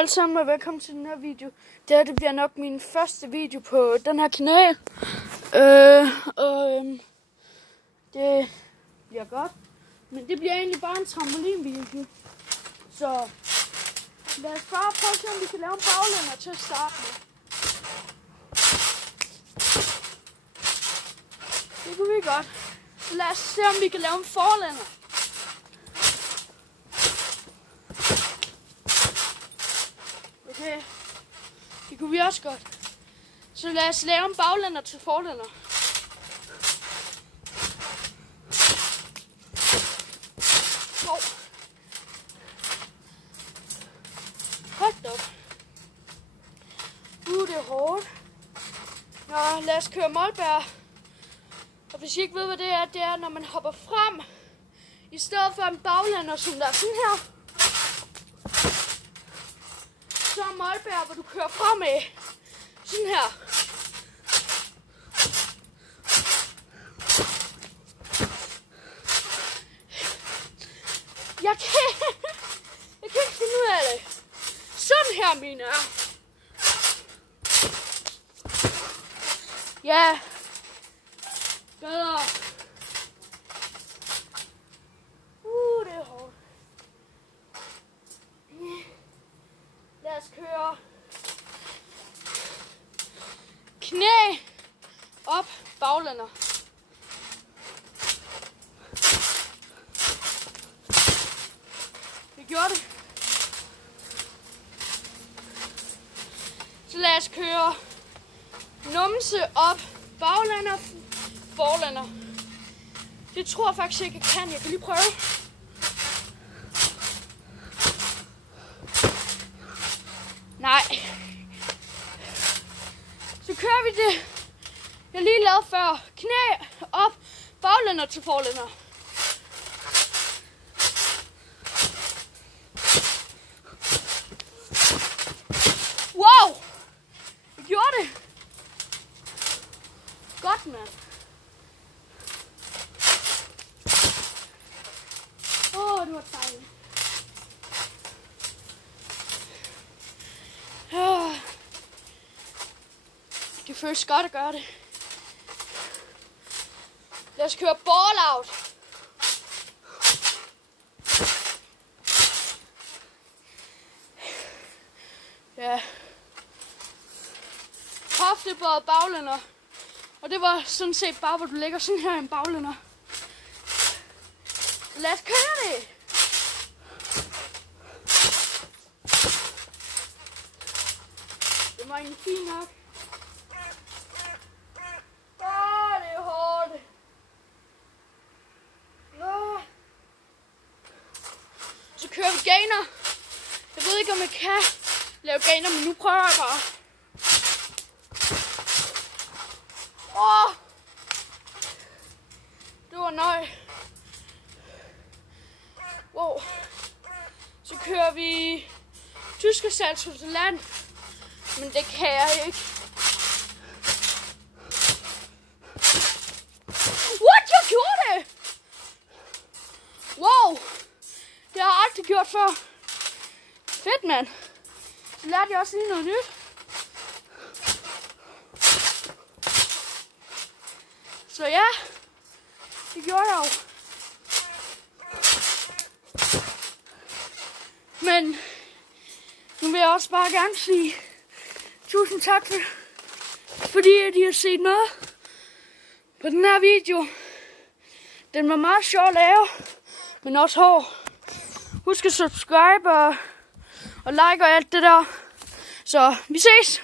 Alle sammen og velkommen til den her video. Det bliver nok min første video på den her kanal. Det bliver godt. Men det bliver egentlig bare en trampolinvideo. Så lad os bare prøve at se, om vi kan lave en baglænder til at starte med. Det kunne vi godt. Så lad os se, om vi kan lave en forlænder. Okay, det kunne vi også godt. Så lad os lave en baglænder til forlænder. Oh. Hold da op. Det er hårdt. Nå, lad os køre målbær. Og hvis I ikke ved, hvad det er når man hopper frem, i stedet for en baglænder, som der er sådan her. Så er målbær, hvor du kører fremad. Sådan her. Jeg kan ikke finde ud af det. Sådan her, mener jeg. Ja. Bedre. Det er hårdt. Lad os køre knæ op, baglænder. Vi gjorde det. Så lad os køre numse op, baglænder, forlænder. Det tror jeg faktisk ikke, jeg kan. Jeg kan lige prøve. Nej. Så kører vi det, jeg lige lavede før. Knæ op, baglænder til forlænder. Wow! Vi gjorde det. Godt, mand. Det var dejligt. Det føles godt at gøre det. Lad os køre ball out. Ja. Hoftebøjet baglænder. Og det var sådan set bare, hvor du lægger sådan her en baglænder. Lad os køre det. Det var egentlig fint nok. Det er hårdt. Så kører vi gainer. Jeg ved ikke, om jeg kan lave gainer, men nu prøver jeg bare. Det var nøj. Wow. Så kører vi tyske salto til land. Men det kan jeg ikke. What? Jeg gjorde det! Wow. Det har jeg aldrig gjort før. Fedt, mand. Så lærte jeg også lige noget nyt. Så ja. Det gjorde jeg jo. Men nu vil jeg også bare gerne sige tusind tak fordi I har set med på den her video. Den var meget sjov at lave, men også hård. Husk at subscribe og like og alt det der. Så vi ses!